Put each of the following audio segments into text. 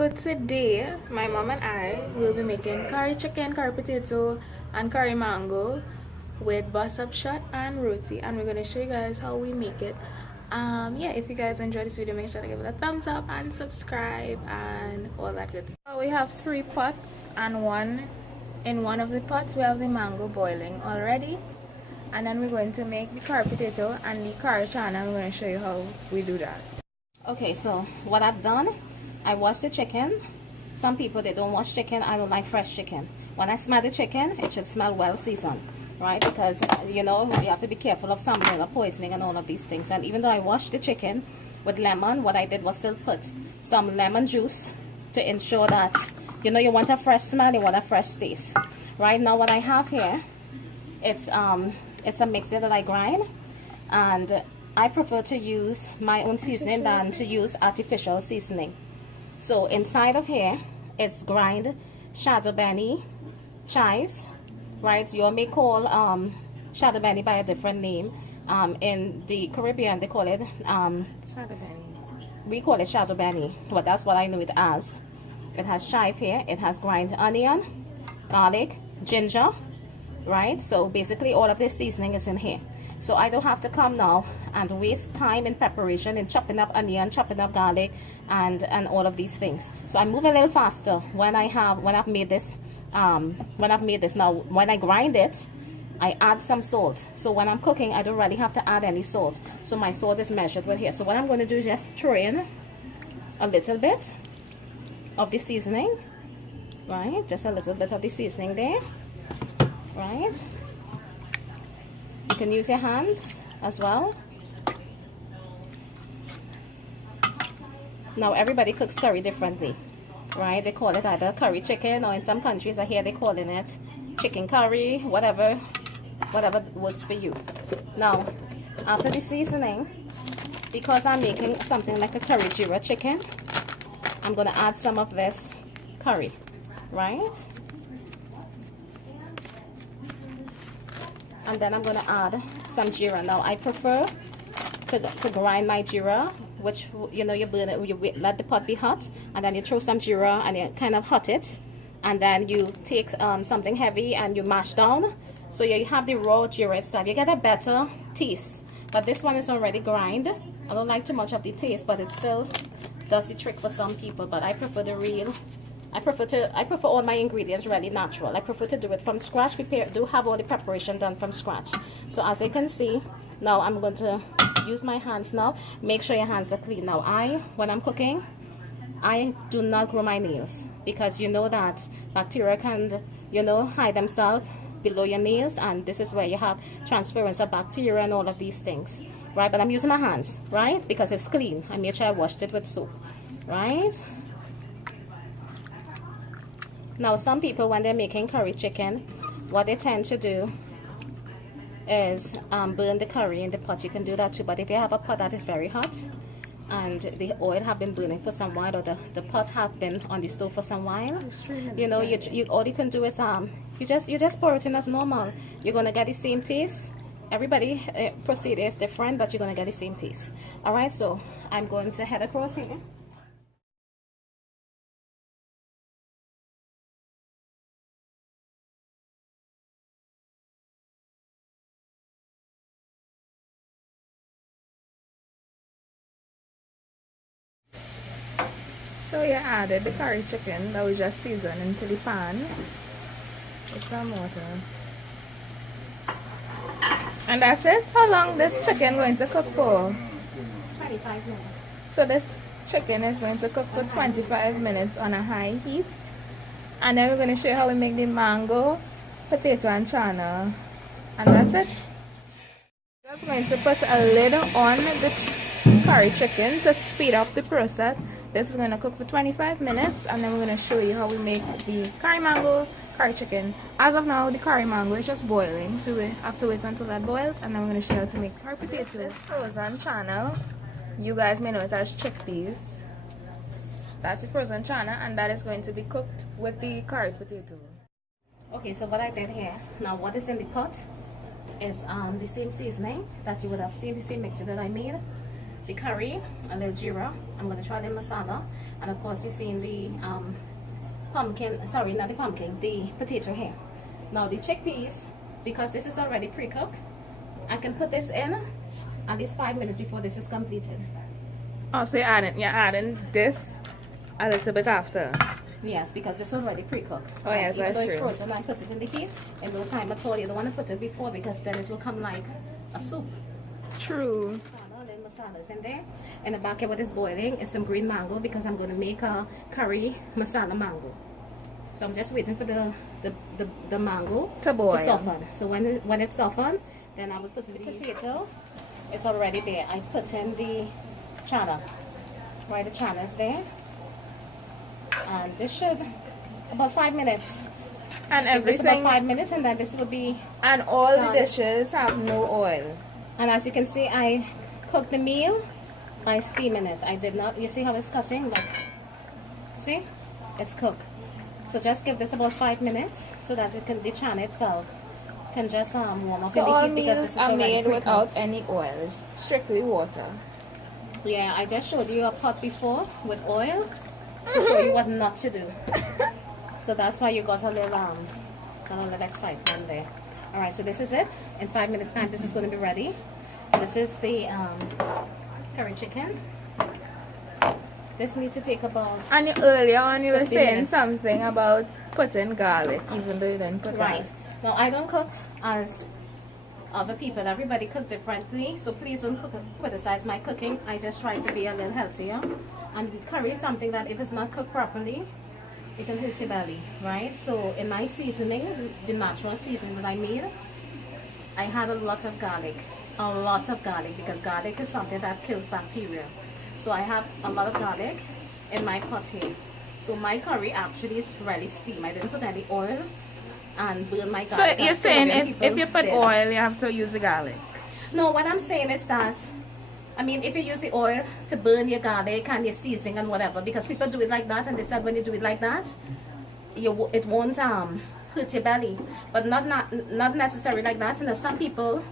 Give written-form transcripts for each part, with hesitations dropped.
So today, my mom and I will be making curry chicken, curry potato, and curry mango with bus up shot and roti, and we're gonna show you guys how we make it. Yeah, if you guys enjoyed this video, make sure to give it a thumbs up and subscribe and all that good stuff. So we have 3 pots, and in one of the pots we have the mango boiling already, and then we're going to make the curry potato and the curry channa. We're going to show you how we do that. Okay, so what I've done, I washed the chicken. Some people, they don't wash chicken. I don't like fresh chicken. When I smell the chicken, it should smell well seasoned, right? Because you know, you have to be careful of salmonella poisoning and all of these things. And even though I washed the chicken with lemon, what I did was still put some lemon juice to ensure that, you know, you want a fresh smell, you want a fresh taste. Right now what I have here, it's a mixture that I grind, and I prefer to use my own seasoning than to use artificial seasoning. So inside of here, it's grind shadow benny, chives, right? You may call shadow benny by a different name. In the Caribbean, they call it shadow benny. We call it shadow benny, but that's what I know it as. It has chive here. It has grind onion, garlic, ginger, right? So basically all of this seasoning is in here. So I don't have to come now and waste time in preparation and chopping up onion, chopping up garlic, and all of these things. So I move a little faster when I've made this. Now when I grind it, I add some salt. So when I'm cooking, I don't really have to add any salt. So my salt is measured with here. So what I'm going to do is just throw in a little bit of the seasoning, right? Just a little bit of the seasoning there, right? You can use your hands as well. Now everybody cooks curry differently, right? They call it either curry chicken, or in some countries I hear they calling it chicken curry, whatever works for you. Now after the seasoning, because I'm making something like a curry jira chicken, I'm going to add some of this curry, right? And then I'm going to add some jira. Now I prefer to grind my jira, which, you know, you burn it, you let the pot be hot, and then you throw some jira and you kind of hot it, and then you take something heavy and you mash down, so you have the raw jira itself. You get a better taste. But this one is already grind. I don't like too much of the taste, but it still does the trick for some people. But I prefer the real. I prefer all my ingredients really natural. I prefer to do it from scratch. Do have all the preparation done from scratch. So as you can see, now I'm going to use my hands now. Make sure your hands are clean. Now when I'm cooking, I do not grow my nails, because you know that bacteria can, you know, hide themselves below your nails, and this is where you have transference of bacteria and all of these things, right? But I'm using my hands, right, because it's clean. I made sure I washed it with soap, right? Now some people, when they're making curry chicken, what they tend to do is burn the curry in the pot. You can do that too, but if you have a pot that is very hot and the oil have been burning for some while, or the pot have been on the stove for some while, you know, you all you can do is you just pour it in as normal. You're gonna get the same taste. Everybody procedure is different, but you're gonna get the same taste. All right, so I'm going to head across here. So you added the curry chicken that we just seasoned into the pan with some water. And that's it. How long this chicken going to cook for? 25 minutes. So this chicken is going to cook for 25 minutes on a high heat. And then we're going to show you how we make the mango, potato and channa. And that's it. Just going to put a lid on the curry chicken to speed up the process. This is going to cook for 25 minutes, and then we're going to show you how we make the curry mango, curry chicken. As of now, the curry mango is just boiling, so we have to wait until that boils, and then we're going to show you how to make curry potatoes. This frozen channa, you guys may know it as chickpeas. That's the frozen channa, and that is going to be cooked with the curry potato. Okay, so what I did here, now what is in the pot is the same seasoning that you would have seen, the same mixture that I made. The curry, a little jeera. I'm going to try the masala. And of course, you're seeing the pumpkin, sorry, not the pumpkin, the potato here. Now the chickpeas, because this is already pre-cooked, I can put this in at least 5 minutes before this is completed. Oh, so you're adding this a little bit after. Yes, because it's already pre-cooked. Oh yes, even though that's it's true. frozen, I put it in the heat in no time at all. You don't want to put it before because then it will come like a soup. True. Masala is in there. In the back here what is boiling is some green mango because I'm going to make a curry masala mango. So I'm just waiting for the mango To boil. to soften. So when it's softened, then I will put in the potato. It's already there. I put in the channa. Right, the channa is there. And this should about 5 minutes. And Give this everything. about 5 minutes, and then this will be And all done. the dishes have no oil. And as you can see, I cooked the meal by steaming it. I did not, you see how it's cutting? Look. See? It's cooked. So just give this about 5 minutes so that it can, the channa itself can just warm up So in the all heat because this meals is are already made pre-cooked. without any oil. It's strictly water. Yeah, I just showed you a pot before with oil to show you what not to do. So that's why you got a little excitement there. Alright, so this is it. In 5 minutes time this is going to be ready. This is the curry chicken. This needs to take about And earlier on you were 50 saying minutes. something about putting garlic, even though you didn't put garlic. right. Now I don't cook as other people. Everybody cook differently, so please don't criticize my cooking. I just try to be a little healthier. And curry is something that if it's not cooked properly, it can hurt your belly, right? So in my seasoning, the natural seasoning that I made, I had a lot of garlic, because garlic is something that kills bacteria. So I have a lot of garlic in my pot here. So my curry actually is really steam. I didn't put any oil and burn my So garlic. you're as saying Korean if people you put did. oil, you have to use the garlic. No, what I'm saying is that, I mean, if you use the oil to burn your garlic and your seasoning and whatever, because people do it like that, and they said when you do it like that, it won't hurt your belly. But not necessarily like that. You know, some people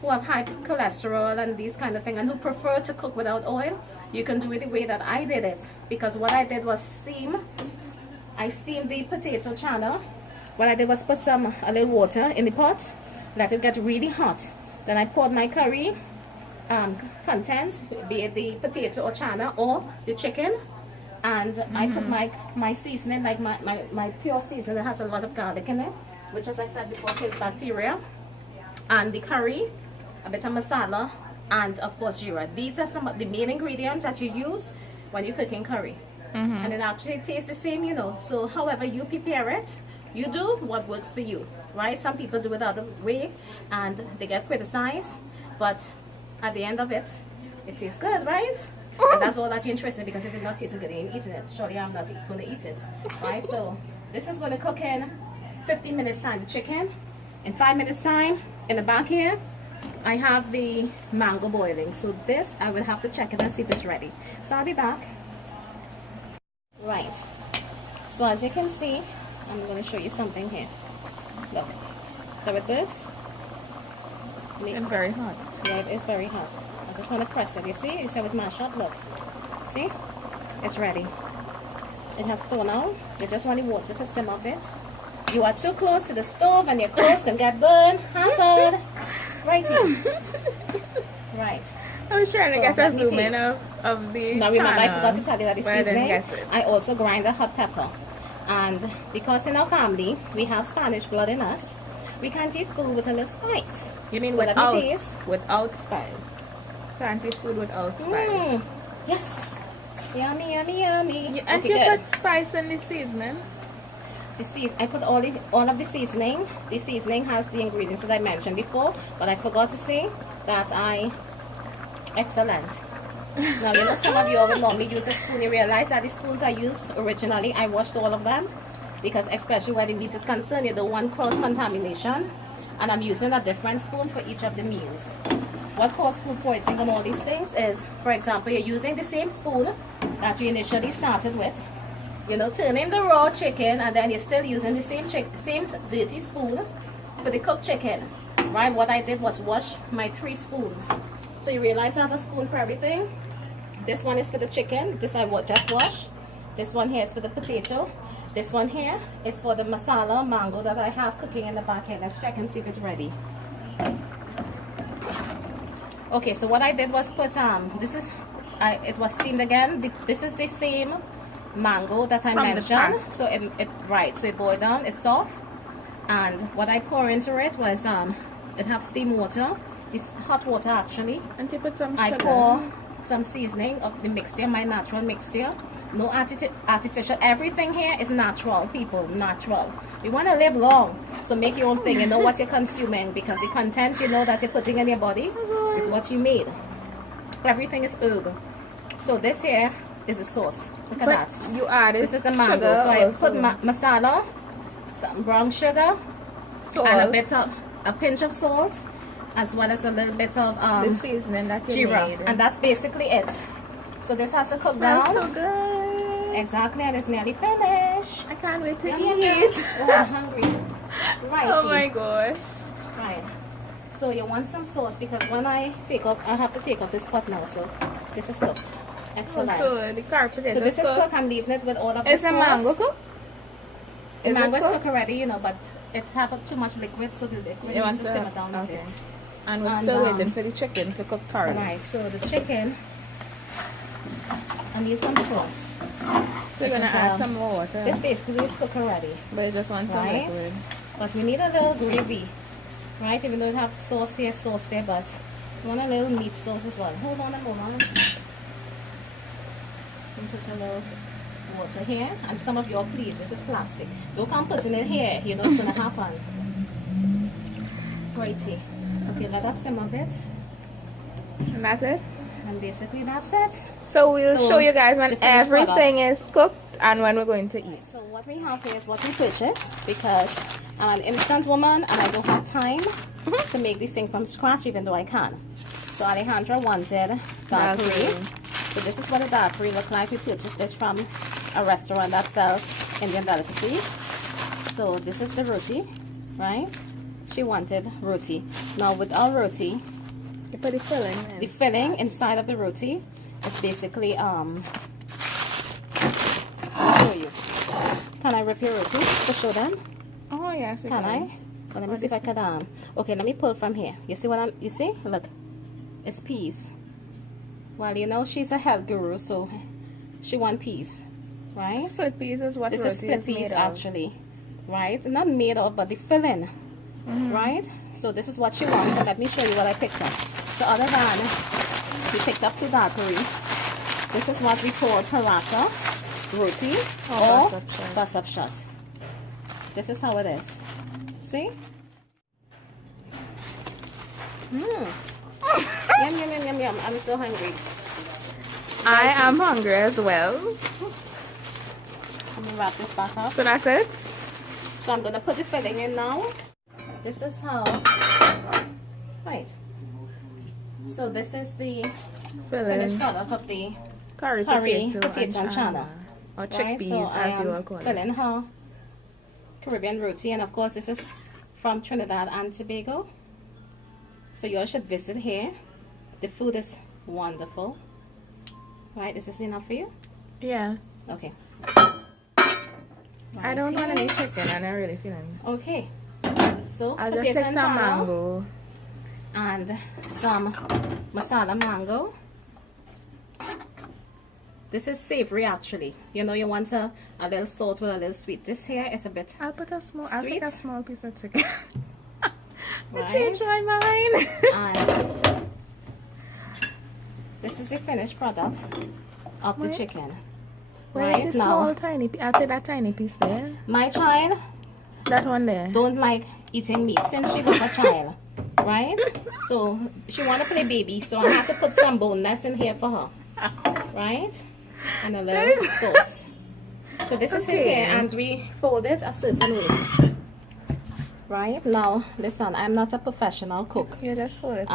who have high cholesterol and these kind of things and who prefer to cook without oil, you can do it the way that I did it. Because what I did was steam. I steamed the potato channa. What I did was put a little water in the pot, let it get really hot. Then I poured my curry contents, be it the potato or channa or the chicken, and I put my seasoning, like my pure seasoning that has a lot of garlic in it, which as I said before kills bacteria, and the curry, a bit of masala, and of course jeera. These are some of the main ingredients that you use when you're cooking curry. And it actually tastes the same, you know. So however you prepare it, you do what works for you, right? Some people do it the other way and they get criticized, but at the end of it, it tastes good, right? And that's all that you're interested in, because if it's not tasting good, you ain't eating it. Surely I'm not going to eat it, right? So this is going to cook in 15 minutes time, the chicken. In 5 minutes time, in the back here, I have the mango boiling. So this, I will have to check it and see if it's ready. So I'll be back. Right. So as you can see, I'm going to show you something here. Look. So with this, It's very hot. yeah, it is very hot. I just want to press it. You see? You see how it mash up? Look. See? It's ready. It has stone out. You just want the water to simmer a bit. You are too close to the stove and your clothes can get burned. Hazard. Right here. Right. I was trying to So, get a let me zoom in taste. of the Now remember, I chana, forgot to tell you that the but I didn't seasoning, get it. I also grind a hot pepper. And because in our family, we have Spanish blood in us, we can't eat food with a little spice. You mean So let me without taste. spice? Can't eat food without spice. Yes. Yummy, yummy, yummy. And Okay, you good. put spice in the seasoning? I put all of the seasoning. The seasoning has the ingredients that I mentioned before, but I forgot to say that excellent. Now you know some of you would normally use a spoon. You realize that the spoons I used originally, I washed all of them, because especially where the meat is concerned, you don't want cross-contamination, and I'm using a different spoon for each of the meals. What causes food poisoning and all these things is, for example, you're using the same spoon that you initially started with, you know, turning the raw chicken, and then you're still using the same dirty spoon for the cooked chicken, right? What I did was wash my 3 spoons. So you realize I have a spoon for everything. This one is for the chicken. This I just washed. This one here is for the potato. This one here is for the masala mango that I have cooking in the back here. Let's check and see if it's ready. Okay, so what I did was put it was steamed again. This is the same mango that I mentioned. So so it boiled down, it's soft. And what I pour into it was it have steam water. It's hot water actually. And you put some sugar. I pour some seasoning of the mixture, my natural mixture. No artificial. Everything here is natural, people. Natural. You want to live long, so make your own thing. You know what you're consuming, because the content you know that you're putting in your body is what you made. Everything is herb. So this here is the sauce. Look at that. You added this is the mango. So I put masala, some brown sugar, salt, and a pinch of salt, as well as a little bit of the seasoning that you made. And that's basically it. So this has to cook down. So good. Exactly, and it's nearly finished. I can't wait to eat. Oh, I'm hungry. Right. Oh my gosh. Right. So you want some sauce, because when I have to take off this pot now. So this is cooked. Excellent. Oh, so the carpet is so this cooked. is cooked. I'm leaving it with all of the Is sauce. the mango cooked? The mango is cooked already, you know, but it's have too much liquid, so the liquid needs to simmer down a bit. And we're still waiting for the chicken to cook thoroughly. Right, so the chicken, I need some sauce. So we're going to add some more water. This basically is cooked already. But it just wants some liquid. But we need a little gravy, right? Even though we have sauce here, sauce there, but we want a little meat sauce as well. Hold on a moment. Put a little water here. And some of y'all, please, this is plastic. Don't come putting it here. You know what's going to happen. Righty. Okay, let that simmer a bit. And that's it? And basically that's it. So we'll show you guys when everything is cooked and when we're going to eat. So what we have here is what we purchased, because I'm an instant woman and I don't have time to make this thing from scratch, even though I can. So Alejandra wanted daiquiri. So this is what a daiquiri looks like. We purchased this from a restaurant that sells Indian delicacies. So this is the roti, right? She wanted roti. Now with our roti, you put the filling in. The filling inside of the roti is basically I'll show you. Can I rip your roti to show them? Oh yes, can I? Well, let me see if I can okay, let me pull from here. You see what you see? Look. It's peas. Well, you know she's a health guru, so she wants peas. Right? Split peas is what this is split peas actually. Right? Not made of, but the filling. Right? So this is what she wants, and let me show you what I picked up. So other than we picked up 2 daiquiri, this is what we call paratha roti or basap shot. This is how it is. See? Yum, yum, yum, yum, yum. I'm so hungry. I am hungry as well. Let me wrap this back up. So that's it? So I'm going to put the filling in now. This is how, right. So this is the finished product of the curry potato and channa. Or chickpeas, as you will call it. Filling her Caribbean roti, and of course this is from Trinidad and Tobago. So you all should visit here. The food is wonderful. Right, is this enough for you? Yeah. Okay. I don't want any chicken, and I'm really feeling. Okay. So I'll just take some mango and some masala mango. This is savory actually. You know, you want a little salt with a little sweet. This here is a bit I'll take a small piece of chicken. Right. I changed my mind. And this is the finished product of the chicken. Where is the small tiny piece? I'll take that tiny piece there. My child, that one there, don't like eating meat since she was a child, right? So she want to play baby, so I have to put some boneless in here for her, right? And a little sauce. So this is it here, and we fold it a certain way. Right now, listen, I'm not a professional cook. You just fold it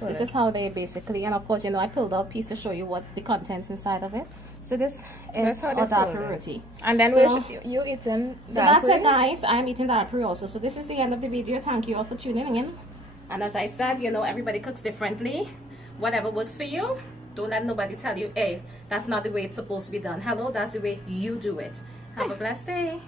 this is how they basically, and of course, you know, I pulled out a piece to show you what the contents inside of it. So this is our daiquiri roti. And then you eating daiquiri? So that's it, guys. I'm eating daiquiri also. So this is the end of the video. Thank you all for tuning in. And as I said, you know, everybody cooks differently. Whatever works for you, Don't let nobody tell you, hey, that's not the way it's supposed to be done. Hello, that's the way you do it. Have a blessed day.